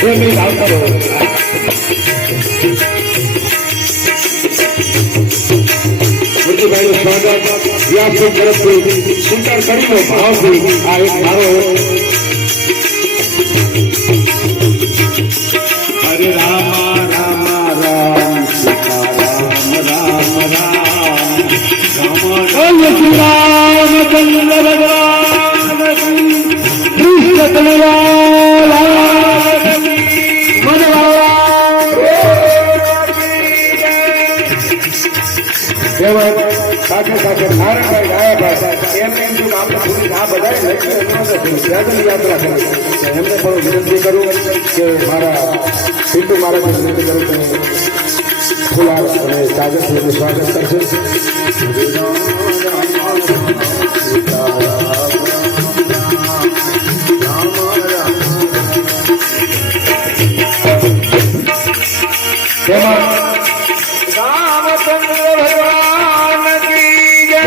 એમની આવતા રહો મુરજીભાઈનું સ્વાગત વ્યાસજી તરફથી સ્વીકાર કરીને ભાવથી આ એક મારો હરે રામ રામ રામ સીતા રામ રામ રામ શ્રી રામચંદ્ર ભગવાન કૃષ્ણ સાથે સાથે નારાયણભાઈ ડાયાભાઈ એમને એમ થયું આપણે થોડી આ બધા યાત્રા કરી એમને પણ વિનંતી કરું કે મારા પિન્ટુ મહારાજને વિનંતી કરું કે ફુલાર અને ચાદરનું સ્વાગત કરશે તેમાં રામચંદ્ર ભગવાન કી જય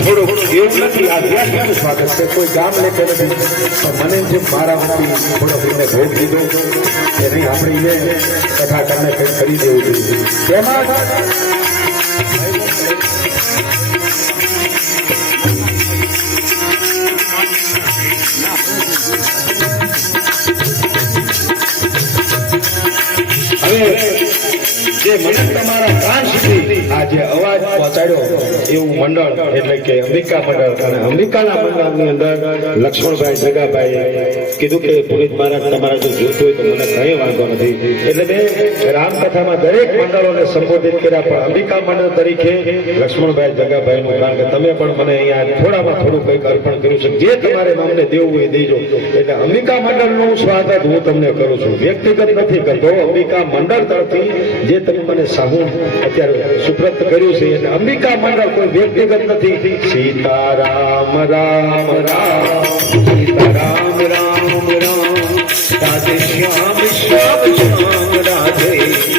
થોડું એવું નથી આ વ્યાસનું સ્વાગત છે કોઈ ગામ લેતે નથી પણ મને જે મારા થોડો એને ભોગ દીધો એની આપણે એને કથા કરીને કંઈક કરી દેવું જોઈએ તેમાં જે મને તમારા કાન સુધી આ જે અવાજ પહોંચાડ્યો એવું મંડળ એટલે કે અંબિકા મંડળ અને અંબિકાના મંડળની અંદર લક્ષ્મણભાઈ જગાભાઈ કીધું કે પુનિત મહારાજ તમારા જો જોતું હોય તો મને કંઈ વાંધો નથી એટલે મેં રામકથામાં દરેક મંડળોને સંબોધિત કર્યા પણ અંબિકા મંડળ તરીકે લક્ષ્મણભાઈ જગાભાઈનું કારણ કે તમે પણ મને અહીંયા થોડામાં થોડું કંઈક અર્પણ કર્યું છે જે તમારે અમને દેવું હોય દેજો એટલે અંબિકા મંડળનું સ્વાગત હું તમને કરું છું વ્યક્તિગત નથી કરતો અંબિકા મંડળ તરફથી જે તમે મને સાહુ અત્યારે સુપ્રત કર્યું છે એટલે અંબિકા મંડળ કોઈ વ્યક્તિગત નથી સીતારામ રામ રામ સીતારામ રામ રામ રાધે શ્યામ શ્યામ શ્યામ રાધે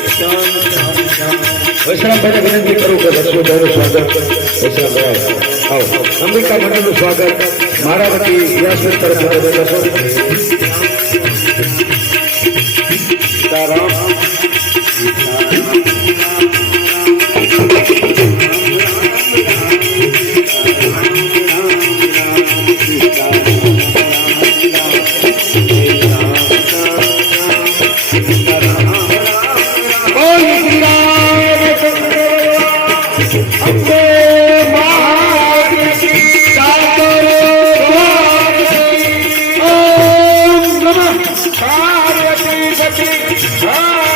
શ્યામ શ્યામ શ્યામ વૈષ્ણવભાઈને વિનંતી કરું કે વૈષ્ણવભાઈનું સ્વાગત વૈષ્ણવભાઈ આવો અંબિકા મંડળનું સ્વાગત મારા વતી વ્યાસપીઠ તરફ સીતારામ પાર્વતી